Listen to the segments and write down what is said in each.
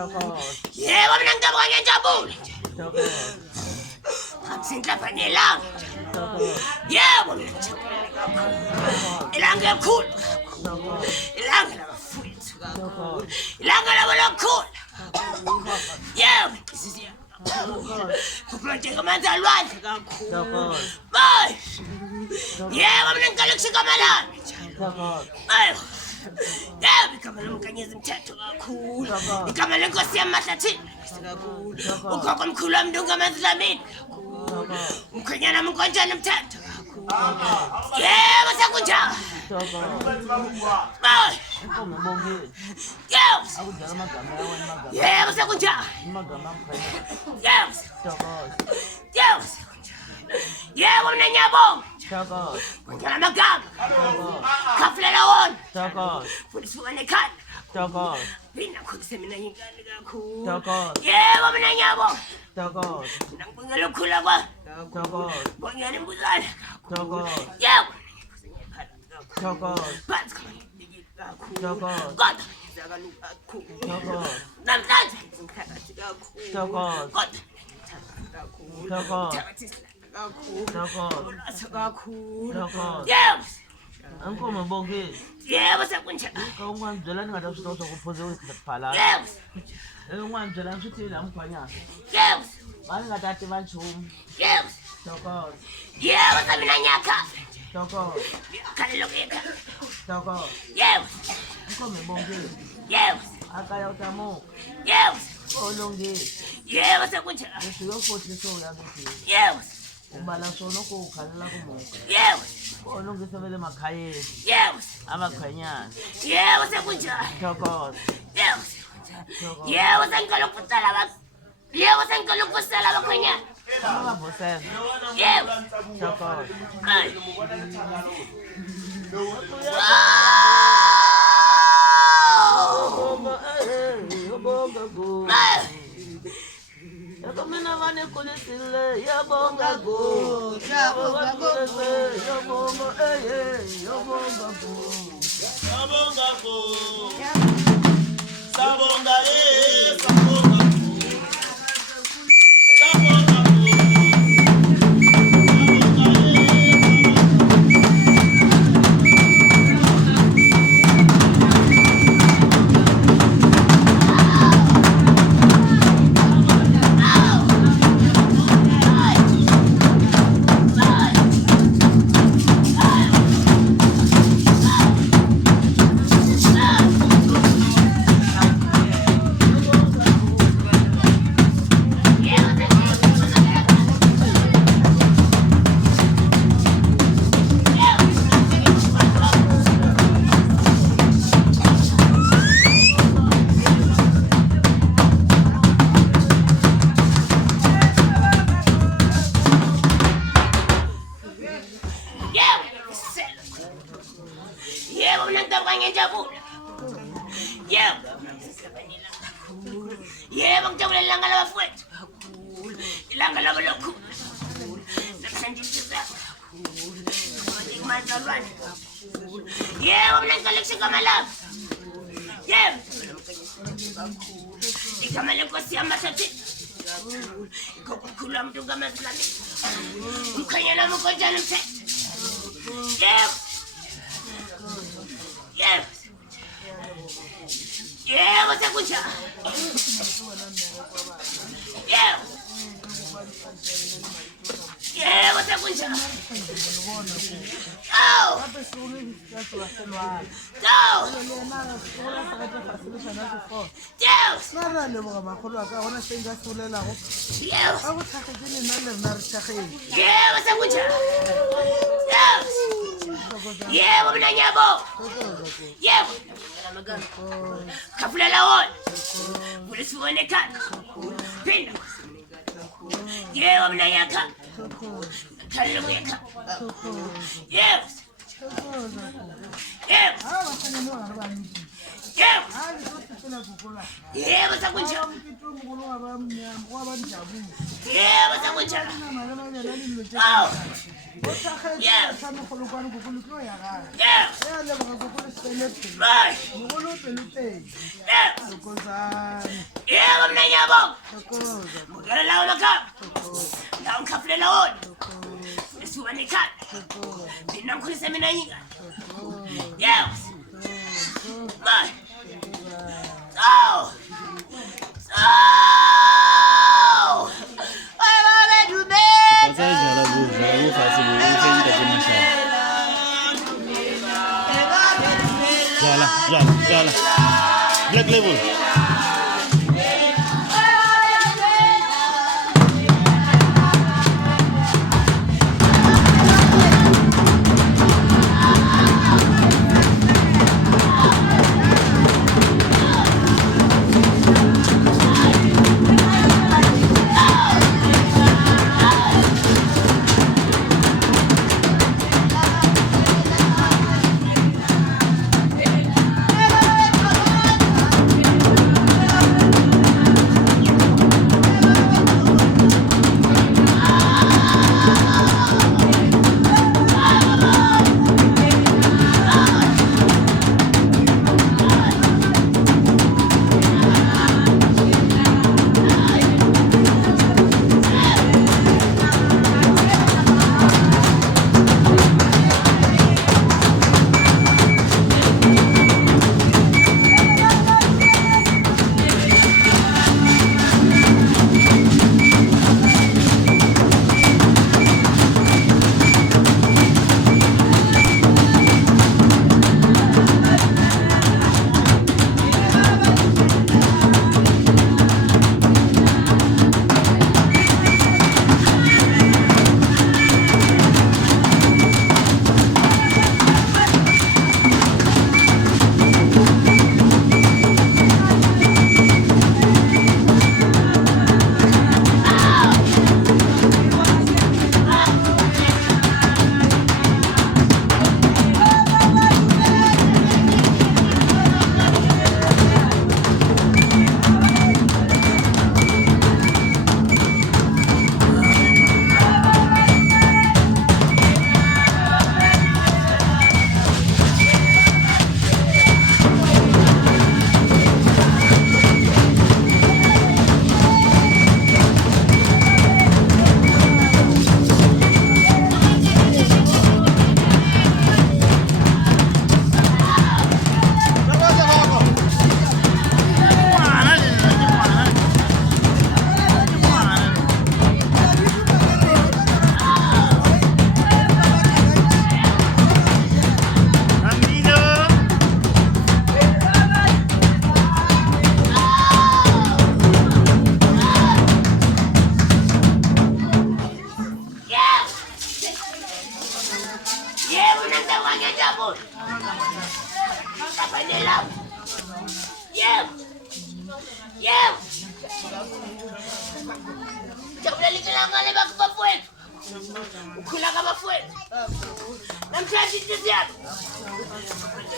Yebo mina ngicabanga ngiyajabula. Akusinhlapha nelanga. Yebo mina ngijabule kakhulu. Ilanga elikhulu. Ilanga labafowethu. Ilanga labo lokukhula. Yebo isizwe. Kuplante kamanzi alwandle kakhulu. Bye. Yebo mina ngicela ukushika lami njalo. Ayo. Yebo igama loMkanyezi mthetho kakhulu. Igama lenkosi yamahlathini kakhulu. Ugogo omkhulu wami uNkanyezi lamini kakhulu. Umkhwenyana mkonjana mthetho kakhulu. Yebo sekunjani. Bye. Yebo. Yebo sekunjani. Yebo. Yebo. Yebo mina ngiyabonga. Ngiyala magama. Ukhalela wona. Futhi sifune ekhaya. Mina khulise mina ingane kakhulu. Yebo mina ngiyabonga. Mina ngibongela ukukhula kwami. Ngibongela imbuzane kakhulu. Yebo. Phansi kakhulu. Kodwa ngizakaluka kakhulu. Namhlanje ngizimkhalathi kakhulu. Kodwa kakhulu. Kakhulu. Yebo. Angikoma bonke. Yebo sekunjani. Ungangizwela ningathi usokuphuza ukuphala. Yebo. Ungangizwela ngithi la mkhwanyana. Yebo. Bani ngatati banjumi. Yebo. Thokoza. Yebo samina nyaka. Thokoza. Ukhalela Kuyaekhaya. Thokoza. Yebo. Angikoma bonke. Yebo. Akaya utamu. Yebo. Olongile. Yebo sekunjani. Usuyofothi soyakuthi. Yebo. Ubala sona ukukhalela kumuka. Yebo. Olongisebele emakhayeni. Yebo. Amakhwenyana. Yebo sekunjani. Thokoza. Yebo sekunjani. Yebo sengicela ukufusela abantu. Yebo sengicela ukufusela abakhwenyana. Abavusela. Yebo. Thokoza. Hayi. Yabonga go. Yakamina vane kulisile yabonga go. Yabonga go. Yabonga yabonga go. Sabonga go. Sabonga sabonga go. Sabonga go. Yebo ngijabule ilanga labafowethu. Ilanga labo lokukhula. Namhlanje ngizakho. Ngimazalwane. Yebo mina ngicela ukushika lami. Yebo. Igama lenkosi yamahlathini. Ngokukhulu umuntu ngamaZilamini. Umkhanyana mkonjana mthetho. Yebo. Yebo. Yebo sekunjani. Yebo. Yebo sekunjani. Oh. Yebo mina ngiyabonga. Yebo. Ukhalela wona. Futhi sifune ekhaya. Phinda. Yebo mina ngiyakha. Ukhalela Kuyaekhaya. Yebo. Yebo. Yebo. Yebo sekunjani. Yebo sekunjani. Oh. Yeah. Yeah. Right. Yeah. Yeah, mnanyabo. Mugala lawo makap. Lawo khafule lawo. Esuwa nikat. Binamkhulisa mina yinga. Yeah. Right. Oh. Oh. Jala. Black label. Ukhalela mafowethu. Namhlanje inhliziyo.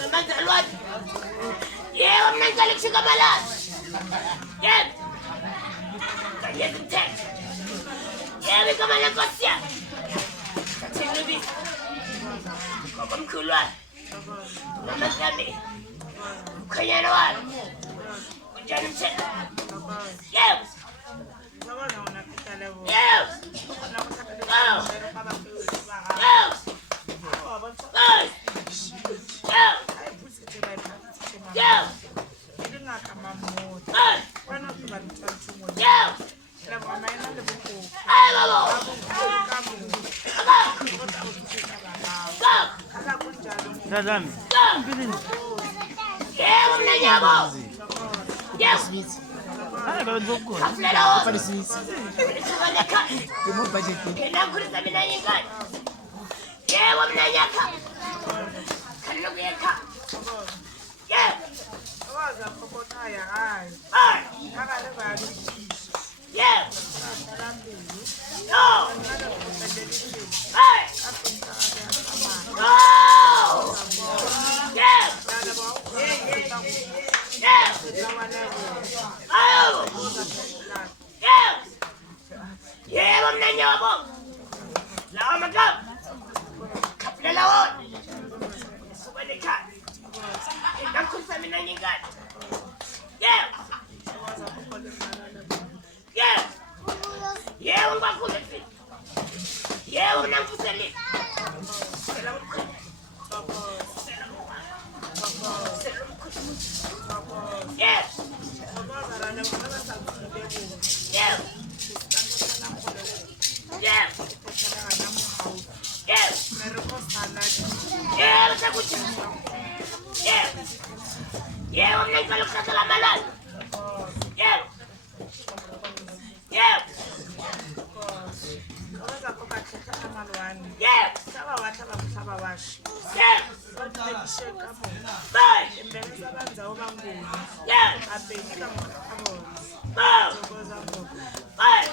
Namandla alwazi. Yebo mina ngicela kushika amalanga. Yebo. Kanyezi mthetho. Yebo igama lenkosi yami. Kathini ibisi. Ngokomkhulu wami. Namahlami. Ukhanyana wami. Unjani mthetho? Yebo. Yes. Oh. Yes. Yes. mina ngingani. Yeah. Yeah. Yeah, ungakhule futhi. Yeah, unangifuseli. Yeah. Yeah. Yeah. Yeah. Yeah, usakuthi. Yeah. Yeah, umnengalo khazela malala. Yeah. Yeah. Yeah. Yeah. Bye. Yeah. Bye. Bye.